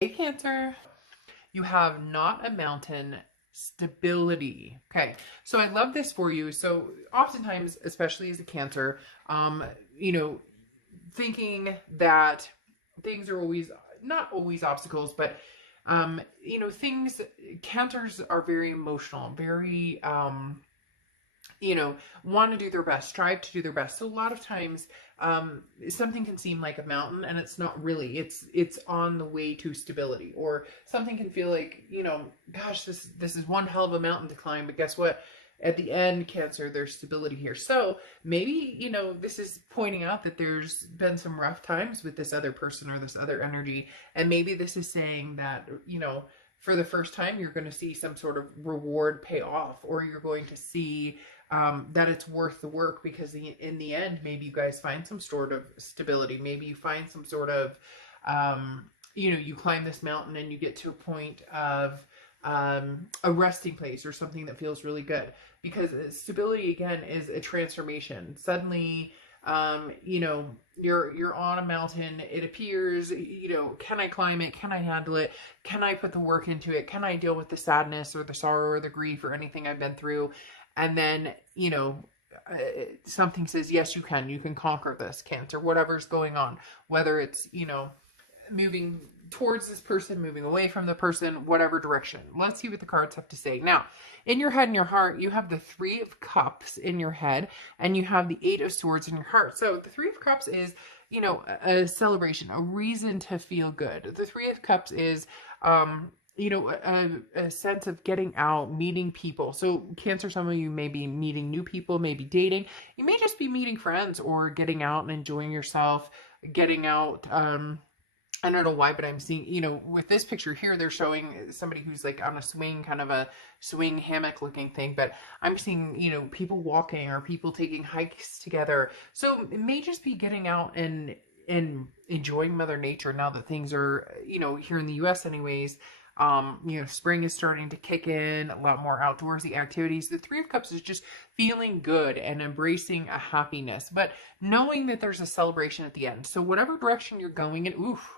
Hey Cancer, you have not a mountain, stability. Okay, so I love this for you. So oftentimes, especially as a Cancer, um, you know, thinking that things are always not always obstacles, but things Cancers are very emotional, very want to do their best, strive to do their best. So a lot of times, something can seem like a mountain and it's not really. It's on the way to stability, or something can feel like, gosh, this is one hell of a mountain to climb, but guess what? At the end, Cancer, there's stability here. So maybe, this is pointing out that there's been some rough times with this other person or this other energy. And maybe this is saying that, for the first time, you're going to see some sort of reward pay off, or you're going to see that it's worth the work, because in the end, maybe you guys find some sort of stability. Maybe you find some sort of, you climb this mountain and you get to a point of a resting place or something that feels really good, because stability again is a transformation. Suddenly, you're on a mountain. It appears, can I climb it? Can I handle it? Can I put the work into it? Can I deal with the sadness or the sorrow or the grief or anything I've been through? And then, something says, yes, you can. You can conquer this, Cancer, whatever's going on, whether it's, moving towards this person, moving away from the person, whatever direction. Let's see what the cards have to say. Now, in your head and your heart, you have the Three of Cups in your head, and you have the Eight of Swords in your heart. So the Three of Cups is, a celebration, a reason to feel good. The Three of Cups is, a sense of getting out, meeting people. So Cancer, some of you may be meeting new people, maybe dating. You may just be meeting friends or getting out and enjoying yourself, getting out. I don't know why, but I'm seeing, with this picture here, they're showing somebody who's like on a swing, kind of a swing hammock looking thing. But I'm seeing, people walking or people taking hikes together. So it may just be getting out and enjoying Mother Nature now that things are, here in the US anyways. Spring is starting to kick in, a lot more outdoorsy activities. The Three of Cups is just feeling good and embracing a happiness, but knowing that there's a celebration at the end. So whatever direction you're going in, oof,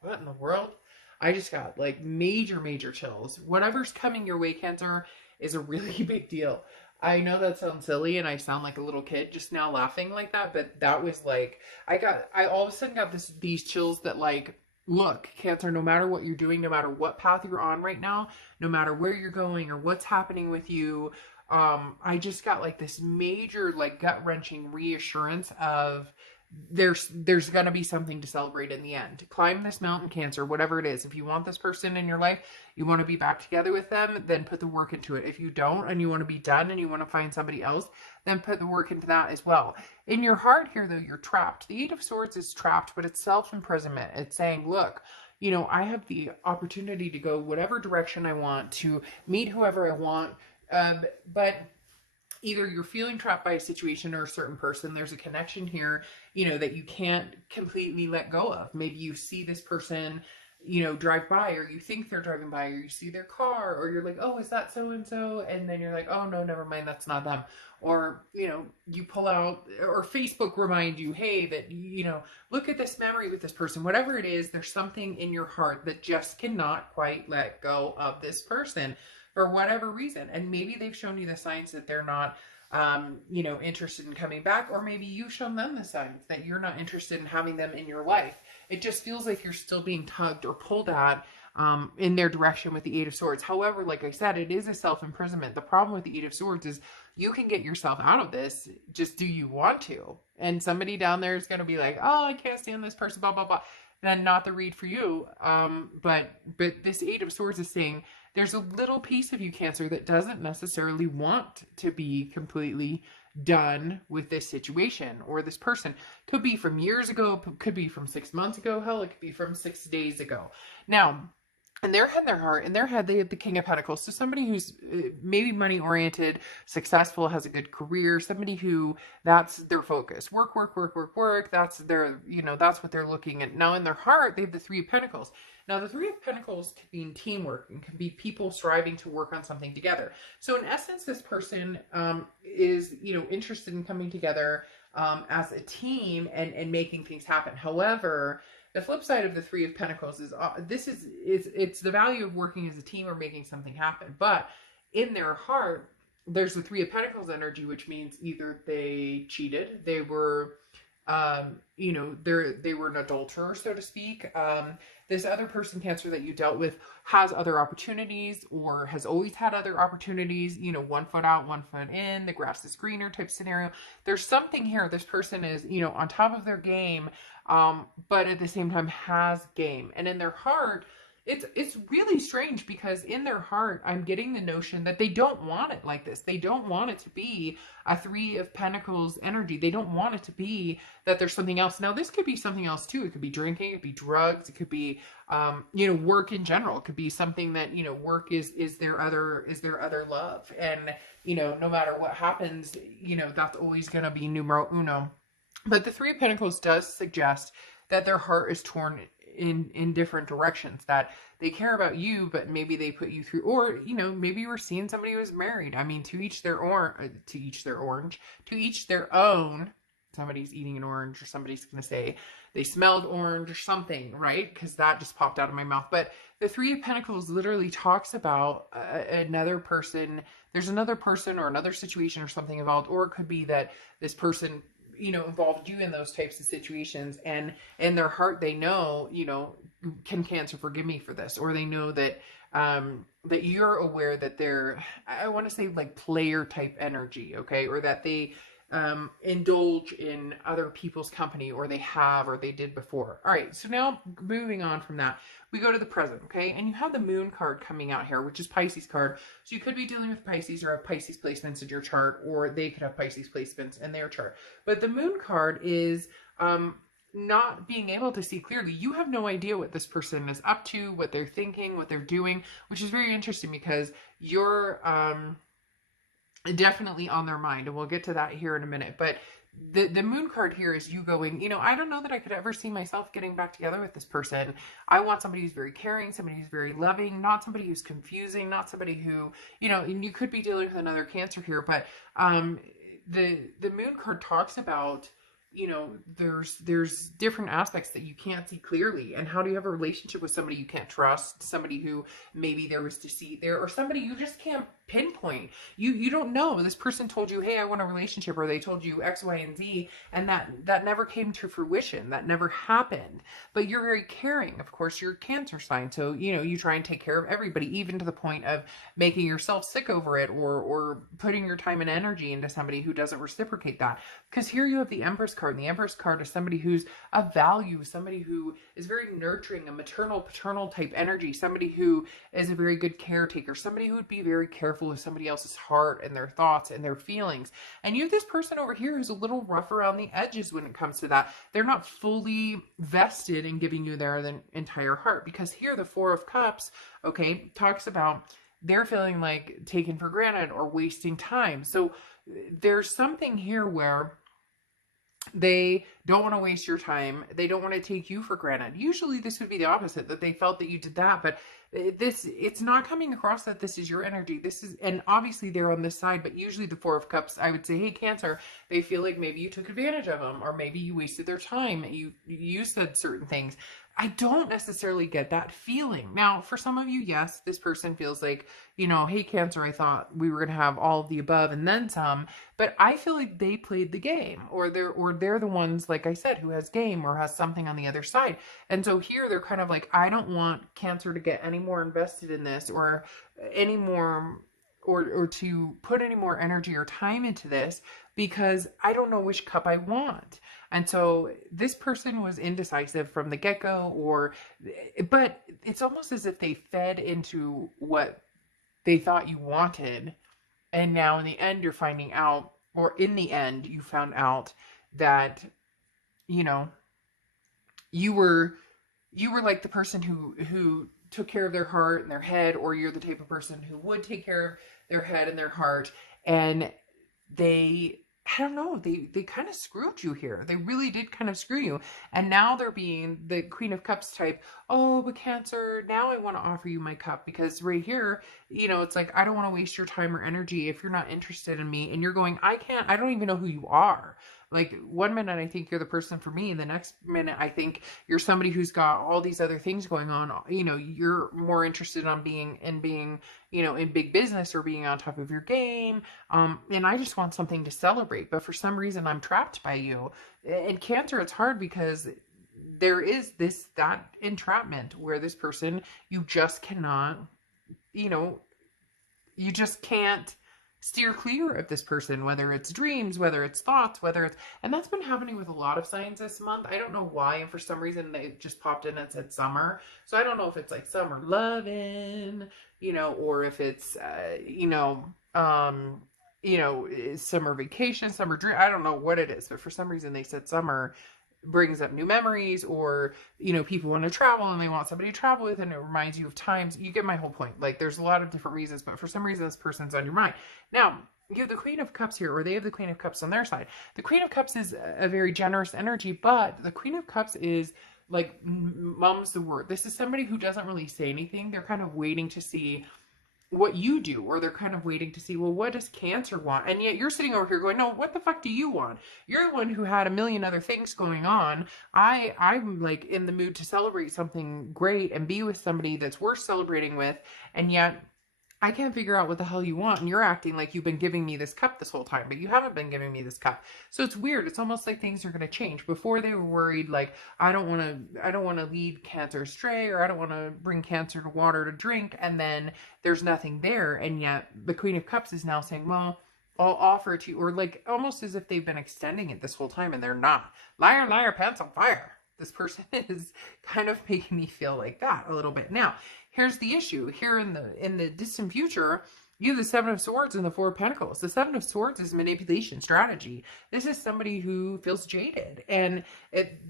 what in the world? I just got like major, major chills. Whatever's coming your way, Cancer, is a really big deal. I know that sounds silly and I sound like a little kid just now laughing like that, but that was like, I all of a sudden got these chills that like, look, Cancer, no matter what you're doing, no matter what path you're on right now, no matter where you're going or what's happening with you, I just got like this major, like gut-wrenching reassurance of there's gonna be something to celebrate in the end. Climb this mountain, Cancer, whatever it is. If you want this person in your life, you want to be back together with them, then put the work into it. If you don't and you want to be done and you want to find somebody else, then put the work into that as well. In your heart here, though, you're trapped. The Eight of Swords is trapped, but it's self-imprisonment. It's saying, look, I have the opportunity to go whatever direction I want, to meet whoever I want, but either you're feeling trapped by a situation or a certain person. There's a connection here, that you can't completely let go of. Maybe you see this person, drive by, or you think they're driving by, or you see their car, or you're like, oh, is that so-and-so? And then you're like, oh, no, never mind, that's not them. Or, you pull out, or Facebook remind you, hey, that, look at this memory with this person. Whatever it is, there's something in your heart that just cannot quite let go of this person for whatever reason. And maybe they've shown you the signs that they're not, interested in coming back, or maybe you've shown them the signs that you're not interested in having them in your life. It just feels like you're still being tugged or pulled at in their direction with the Eight of Swords. However, like I said, it is a self-imprisonment. The problem with the Eight of Swords is you can get yourself out of this. Just do you want to? And somebody down there is going to be like, oh, I can't stand this person, blah, blah, blah. Then not the read for you. But this Eight of Swords is saying there's a little piece of you, Cancer, that doesn't necessarily want to be completely done with this situation or this person. Could be from years ago, could be from 6 months ago, hell, it could be from 6 days ago. Now, in their head, their heart, in their head, they have the King of Pentacles. So somebody who's maybe money-oriented, successful, has a good career, somebody who that's their focus. Work, work, work, work, work. That's their, that's what they're looking at. Now, in their heart, they have the Three of Pentacles. Now, the Three of Pentacles can be in teamwork and can be people striving to work on something together. So, in essence, this person is, interested in coming together as a team and making things happen. However, The flip side of the Three of Pentacles is it's the value of working as a team or making something happen. But in their heart, there's the Three of Pentacles energy, which means either they cheated, they were they were an adulterer, so to speak. This other person, Cancer, that you dealt with has other opportunities or has always had other opportunities, one foot out, one foot in, the grass is greener type scenario. There's something here. This person is, on top of their game, but at the same time has game. And in their heart, it's really strange, because in their heart, I'm getting the notion that they don't want it like this. They don't want it to be a Three of Pentacles energy. They don't want it to be that there's something else. Now, this could be something else too. It could be drinking, it could be drugs, it could be, work in general. It could be something that, work is their other love. And, no matter what happens, that's always going to be numero uno. But the Three of Pentacles does suggest that their heart is torn in different directions, that they care about you, but maybe they put you through, or maybe you were seeing somebody who was married. I mean, to each their own. Somebody's eating an orange, or somebody's gonna say they smelled orange or something, right? Because that just popped out of my mouth. But the Three of Pentacles literally talks about another person. There's another person or another situation or something involved, or it could be that this person involved you in those types of situations, and in their heart they know, can Cancer forgive me for this? Or they know that that you're aware that they're, I want to say, like player type energy, okay? Or that they indulge in other people's company, or they did before. All right, so now moving on from that, we go to the present, okay? And you have the Moon card coming out here, which is Pisces card. So you could be dealing with Pisces or have Pisces placements in your chart, or they could have Pisces placements in their chart. But the Moon card is not being able to see clearly. You have no idea what this person is up to, what they're thinking, what they're doing, which is very interesting, because you're definitely on their mind, and we'll get to that here in a minute. But the Moon card here is you going, I don't know that I could ever see myself getting back together with this person. I want somebody who's very caring, somebody who's very loving, not somebody who's confusing, not somebody who, and you could be dealing with another Cancer here, but the Moon card talks about, there's different aspects that you can't see clearly. And how do you have a relationship with somebody you can't trust, somebody who maybe there was deceit there, or somebody you just can't pinpoint? You don't know. This person told you, hey, I want a relationship, or they told you X, Y, and Z, and that never came to fruition. That never happened. But you're very caring. Of course, you're a Cancer sign, so you try and take care of everybody, even to the point of making yourself sick over it, or putting your time and energy into somebody who doesn't reciprocate that. Because here you have the Empress card, and the Empress card is somebody who's of value, somebody who is very nurturing, a maternal, paternal type energy, somebody who is a very good caretaker, somebody who would be very careful with somebody else's heart and their thoughts and their feelings. And you have this person over here who's a little rough around the edges when it comes to that. They're not fully vested in giving you their entire heart, because here the Four of Cups, okay, talks about they're feeling like taken for granted or wasting time. So there's something here where they don't want to waste your time. They don't want to take you for granted. Usually this would be the opposite, that they felt that you did that, but it's not coming across that this is your energy. And obviously they're on this side, but usually the Four of Cups, I would say, hey, Cancer, they feel like maybe you took advantage of them, or maybe you wasted their time. You said certain things. I don't necessarily get that feeling. Now, for some of you, yes, this person feels like, hey, Cancer, I thought we were going to have all of the above and then some, but I feel like they played the game, or they're the ones, like I said, who has game or has something on the other side. And so here they're kind of like, I don't want Cancer to get any more invested in this, or any more, or to put any more energy or time into this, because I don't know which cup I want. And so this person was indecisive from the get-go, but it's almost as if they fed into what they thought you wanted. And now in the end, you're finding out, or in the end, you found out that, you were like the person who took care of their heart and their head, or you're the type of person who would take care of their head and their heart. And they, I don't know, they kind of screwed you here. They really did kind of screw you. And now they're being the Queen of Cups type. Oh, but Cancer, now I want to offer you my cup, because right here, it's like, I don't want to waste your time or energy if you're not interested in me. And you're going, I don't even know who you are. Like, one minute I think you're the person for me, and the next minute I think you're somebody who's got all these other things going on. You know, you're more interested on being you know, in big business or being on top of your game. And I just want something to celebrate, but for some reason I'm trapped by you. And Cancer, it's hard because there is that entrapment where this person, you just cannot, you know, you just can't steer clear of this person, whether it's dreams, whether it's thoughts, whether it's, and that's been happening with a lot of signs this month. I don't know why, and for some reason they just popped in and said summer. So I don't know if it's like summer loving, you know, or if it's, summer vacation, summer dream. I don't know what it is, but for some reason they said summer brings up new memories, or, you know, people want to travel and they want somebody to travel with, and it reminds you of times. You get my whole point. Like, there's a lot of different reasons, but for some reason this person's on your mind. Now, you have the Queen of Cups here, or they have the Queen of Cups on their side. The Queen of Cups is a very generous energy, but the Queen of Cups is like, mum's the word. This is somebody who doesn't really say anything. They're kind of waiting to see what you do, or they're kind of waiting to see, well, what does Cancer want? And yet you're sitting over here going, no, what the fuck do you want? You're the one who had a million other things going on. I'm like in the mood to celebrate something great and be with somebody that's worth celebrating with, and yet I can't figure out what the hell you want, and you're acting like you've been giving me this cup this whole time, but you haven't been giving me this cup. So it's weird. It's almost like things are going to change. Before, they were worried, like, I don't want to lead Cancer astray, or I don't want to bring Cancer to water to drink, and then there's nothing there. And yet the Queen of Cups is now saying, well, I'll offer it to you, or like almost as if they've been extending it this whole time, and they're not. Liar, liar, pants on fire. This person is kind of making me feel like that a little bit. Now, here's the issue. Here in the distant future, you have the Seven of Swords and the Four of Pentacles. The Seven of Swords is manipulation strategy. This is somebody who feels jaded. And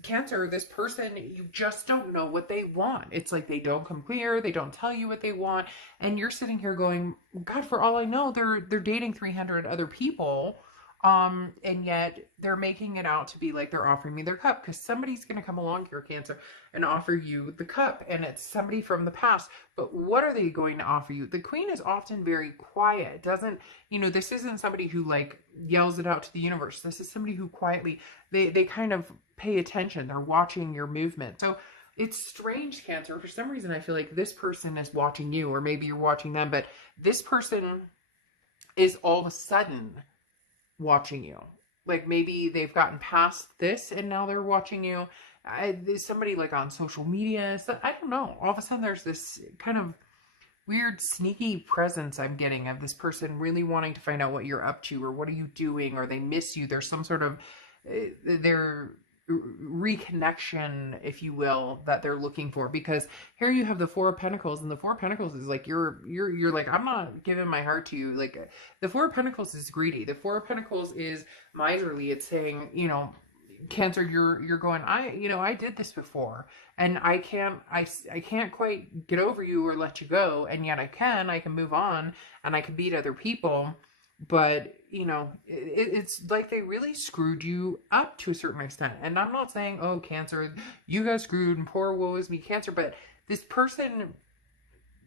Cancer, this person, you just don't know what they want. It's like they don't come clear. They don't tell you what they want. And you're sitting here going, God, for all I know, they're dating 300 other people. And yet they're making it out to be like they're offering me their cup, because somebody's going to come along here, Cancer, and offer you the cup, and it's somebody from the past. But what are they going to offer you? The Queen is often very quiet. Doesn't, you know, this isn't somebody who like yells it out to the universe. This is somebody who quietly, they kind of pay attention. They're watching your movement. So it's strange, Cancer. For some reason, I feel like this person is watching you, or maybe you're watching them, but this person is all of a sudden watching you. Like, maybe they've gotten past this and now they're watching you. There's somebody like on social media. So I don't know. All of a sudden there's this kind of weird sneaky presence I'm getting of this person really wanting to find out what you're up to, or what are you doing, or they miss you. There's some sort of their reconnection, if you will, that they're looking for. Because here you have the Four of Pentacles, and the Four of Pentacles is like, you're like, I'm not giving my heart to you. Like, the Four of Pentacles is greedy. The Four of Pentacles is miserly. It's saying, you know, Cancer, you're going, I did this before, and I can't quite get over you or let you go, and yet I can move on, and I can beat other people. But, you know, it's like they really screwed you up to a certain extent. And I'm not saying, oh, Cancer, you got screwed and poor woe is me, Cancer. But this person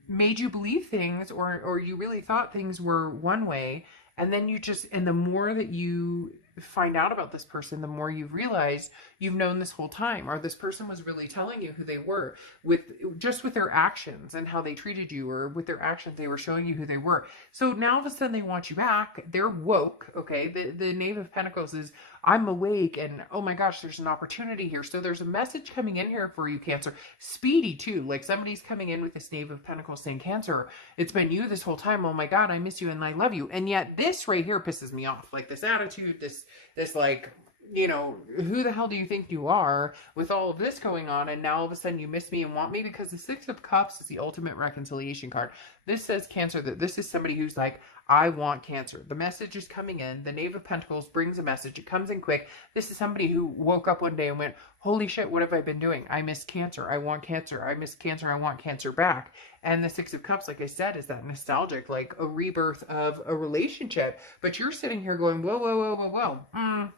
made you believe things, or you really thought things were one way. And then and the more that you find out about this person, the more you realize you've known this whole time, or this person was really telling you who they were with their actions and how they treated you, or with their actions, they were showing you who they were. So now all of a sudden they want you back. They're woke. Okay. The Knave of Pentacles is, I'm awake, and oh my gosh, there's an opportunity here. So there's a message coming in here for you, Cancer. Speedy too. Like, somebody's coming in with this Knave of Pentacles saying, Cancer, it's been you this whole time. Oh my God, I miss you and I love you. And yet this right here pisses me off. Like, this attitude, this like, you know, who the hell do you think you are with all of this going on? And now all of a sudden you miss me and want me, because the Six of Cups is the ultimate reconciliation card. This says, Cancer, that this is somebody who's like, I want Cancer. The message is coming in. The Knave of Pentacles brings a message. It comes in quick. This is somebody who woke up one day and went, holy shit, what have I been doing? I miss Cancer. I want Cancer. I miss Cancer. I want Cancer back. And the Six of Cups, like I said, is that nostalgic, like a rebirth of a relationship. But you're sitting here going, whoa, whoa, whoa, whoa, whoa.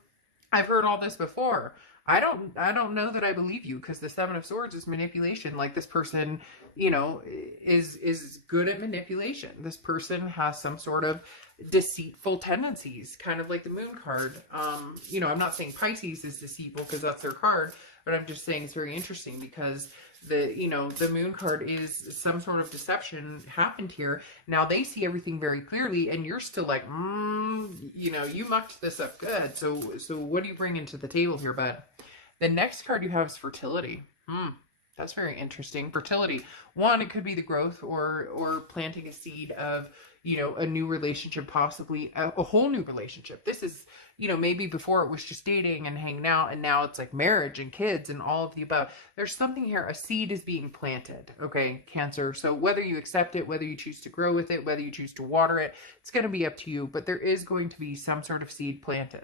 I've heard all this before. I don't know that I believe you, because the Seven of Swords is manipulation. Like, this person, is good at manipulation. This person has some sort of deceitful tendencies, kind of like the Moon card. I'm not saying Pisces is deceitful because that's their card, but I'm just saying it's very interesting because the Moon card is some sort of deception happened here. Now they see everything very clearly, and you're still like, you mucked this up good. So what do you bring into the table here, bud? The next card you have is fertility. That's very interesting. Fertility. One, it could be the growth or planting a seed of, a new relationship, possibly a whole new relationship. This is, maybe before it was just dating and hanging out, and now it's like marriage and kids and all of the above. There's something here. A seed is being planted. Okay, Cancer. So whether you accept it, whether you choose to grow with it, whether you choose to water it, it's going to be up to you. But there is going to be some sort of seed planted.